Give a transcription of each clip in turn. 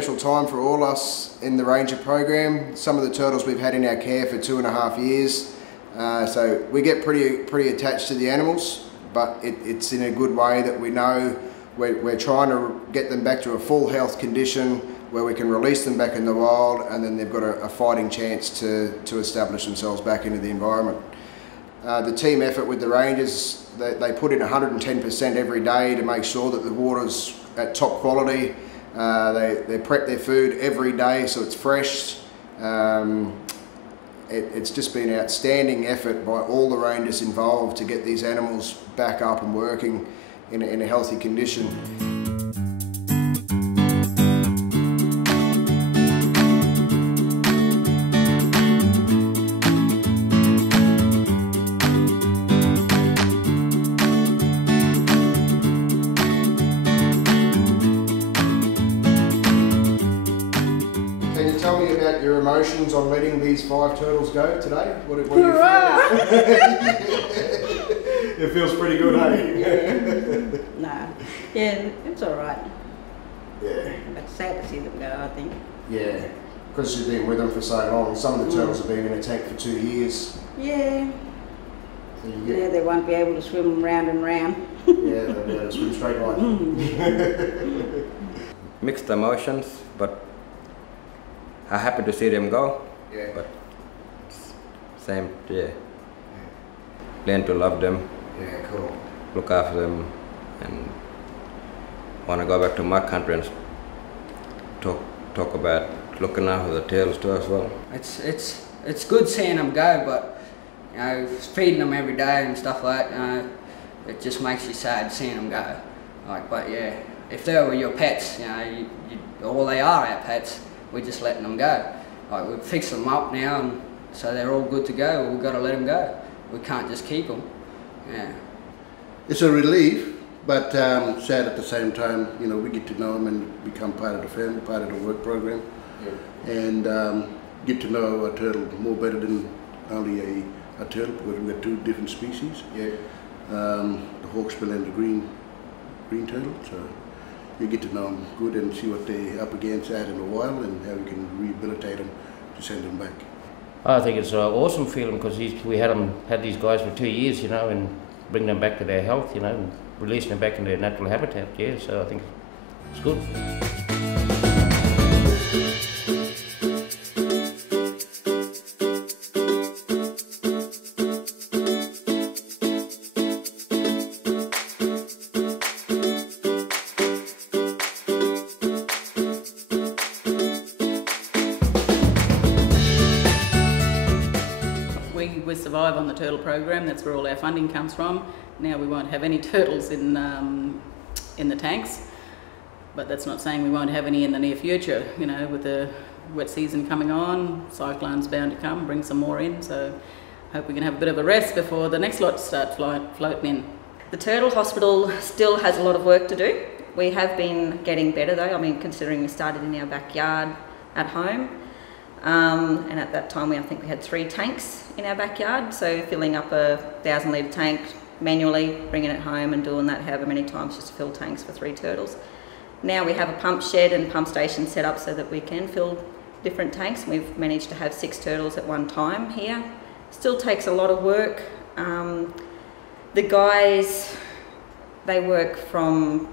special time for all us in the Ranger program. Some of the turtles we've had in our care for 2.5 years. So we get pretty attached to the animals, but it's in a good way that we know we're trying to get them back to a full health condition where we can release them back in the wild, and then they've got a fighting chance to establish themselves back into the environment. The team effort with the Rangers, they put in 110% every day to make sure that the water's at top quality. They prep their food every day so it's fresh. It's just been an outstanding effort by all the Rangers involved to get these animals back up and working in a healthy condition. Tell me about your emotions on letting these 5 turtles go today. What do you feel? It feels pretty good, eh? Nah. Yeah, it's alright. Yeah. But sad to see them go, I think. Yeah, because you've been with them for so long. Some of the turtles have been in a tank for 2 years. Yeah. So you get... Yeah, they won't be able to swim round and round. Yeah, they'll be able to swim straight line. Mixed emotions, but I'm happy to see them go. Yeah. But same, yeah. Learn to love them. Yeah, cool. Look after them, and want to go back to my country and talk about looking after the turtles too as well. It's good seeing them go, but you know, feeding them every day and stuff like that, it just makes you sad seeing them go. Like, but yeah, if they were your pets, you know, all they are our pets. We're just letting them go. Like, we've fixed them up now, and so they're all good to go. We've got to let them go. We can't just keep them. Yeah. It's a relief, but sad at the same time. You know, we get to know them and become part of the family, part of the work program, and get to know a turtle more better than only a turtle, because we've got 2 different species. Yeah. The hawksbill and the green turtle. So you get to know them good and see what they're up against out in the wild and how we can rehabilitate them to send them back. I think it's an awesome feeling, because we had these guys for 2 years, you know, and bring them back to their health, you know, and releasing them back into their natural habitat. Yeah, so I think it's good. We survive on the turtle program. That's where all our funding comes from. Now we won't have any turtles in the tanks, but that's not saying we won't have any in the near future. You know, with the wet season coming on, cyclones bound to come, bring some more in. So hope we can have a bit of a rest before the next lot start floating in. The turtle hospital still has a lot of work to do. We have been getting better though. I mean, considering we started in our backyard at home. And at that time I think we had 3 tanks in our backyard, so filling up a 1,000 litre tank manually, bringing it home and doing that however many times just to fill tanks for 3 turtles. Now we have a pump shed and pump station set up so that we can fill different tanks. We've managed to have 6 turtles at one time here. Still takes a lot of work. The guys, they work from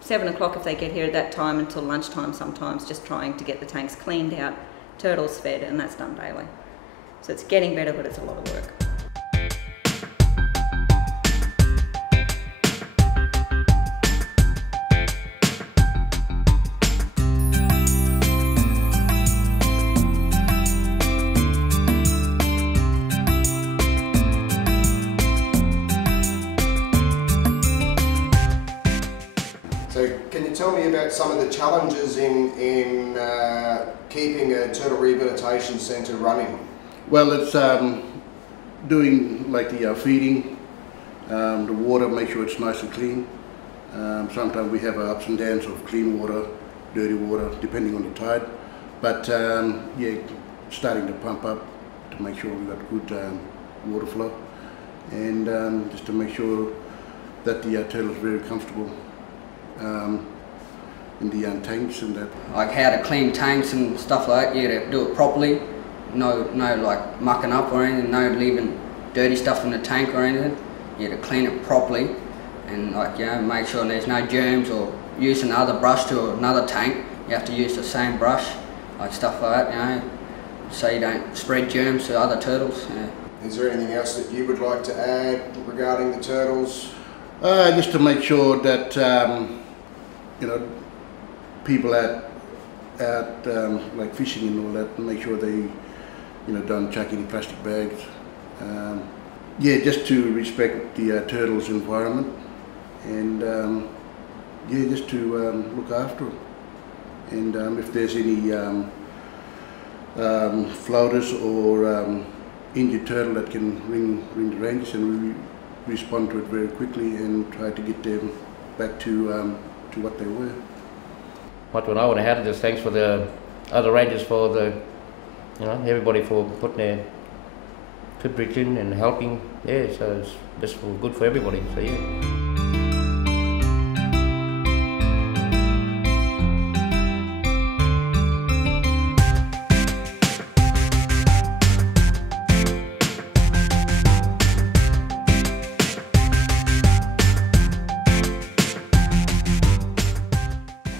7 o'clock if they get here at that time until lunchtime sometimes, just trying to get the tanks cleaned out, turtles fed, and that's done daily. So it's getting better, but it's a lot of work. So can you tell me about some of the challenges in keeping a turtle rehabilitation centre running? Well, it's doing like the feeding, the water, make sure it's nice and clean. Sometimes we have ups and downs of clean water, dirty water, depending on the tide. But yeah, starting to pump up to make sure we've got good water flow, and just to make sure that the turtle is very comfortable. in the tanks and that. Like how to clean tanks and stuff like that, you gotta do it properly. No like mucking up or anything, no leaving dirty stuff in the tank or anything. You gotta clean it properly and like, you know, make sure there's no germs or use another brush to another tank. You have to use the same brush, like stuff like that, you know, so you don't spread germs to other turtles. Yeah. Is there anything else that you would like to add regarding the turtles? Just to make sure that you know, people out like fishing and all that, make sure they, you know, don't chuck any plastic bags. Yeah, just to respect the turtles' environment, and yeah, just to look after them. And if there's any floaters or injured turtle that can ring the rangers, and we respond to it very quickly and try to get them back to what they were. What I want to add is thanks for the other rangers for the, you know, everybody for putting their footbridge in and helping. Yeah, so it's just good for everybody. So yeah.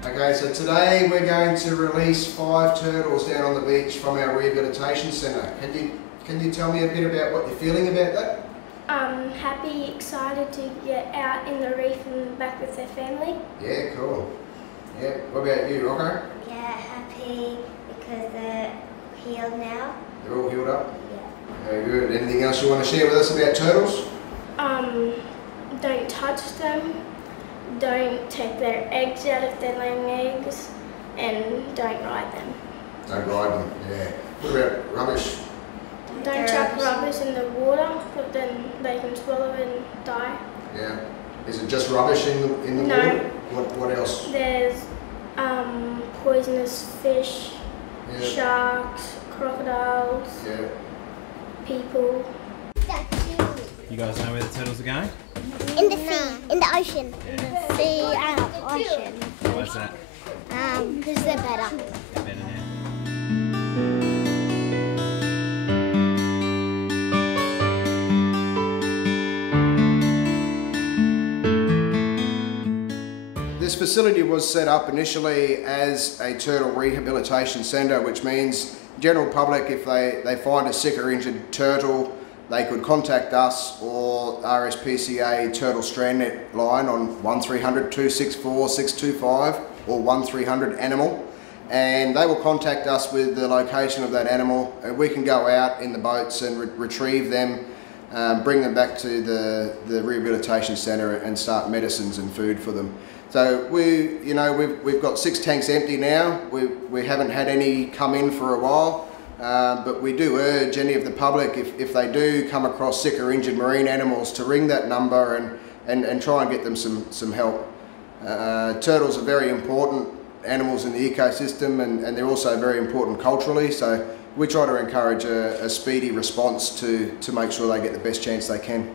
Okay, so today we're going to release 5 turtles down on the beach from our rehabilitation centre. Can you tell me a bit about what you're feeling about that? Happy, excited to get out in the reef and back with their family. Yeah, cool. Yeah, what about you, Rocco? Yeah, happy because they're healed now. They're all healed up? Yeah. Very good. Anything else you want to share with us about turtles? Don't touch them. Don't take their eggs out if they're laying eggs, and don't ride them. Don't ride them, yeah. What about rubbish? Don't chuck rubbish in the water, but then they can swallow it and die. Yeah. Is it just rubbish in the No. water? What else? There's poisonous fish, Yeah. sharks, crocodiles, Yeah. people. You guys know where the turtles are going? In the sea, in the ocean. In the sea, ocean. Why's that? Because they're better. They're better now. This facility was set up initially as a turtle rehabilitation centre, which means general public, if they find a sick or injured turtle, they could contact us or RSPCA Turtle Strandnet line on 1300 264 625 or 1300 animal, and they will contact us with the location of that animal, and we can go out in the boats and retrieve them, bring them back to the rehabilitation centre and start medicines and food for them. So we've got 6 tanks empty now. We haven't had any come in for a while. But we do urge any of the public, if they do come across sick or injured marine animals, to ring that number and try and get them some help. Turtles are very important animals in the ecosystem, and they're also very important culturally, so we try to encourage a speedy response to make sure they get the best chance they can.